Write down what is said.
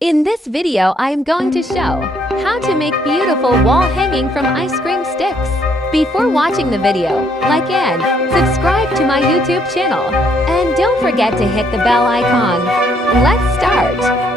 In this video, I am going to show how to make beautiful wall hanging from ice cream sticks. Before watching the video, like and subscribe to my YouTube channel. And don't forget to hit the bell icon. Let's start.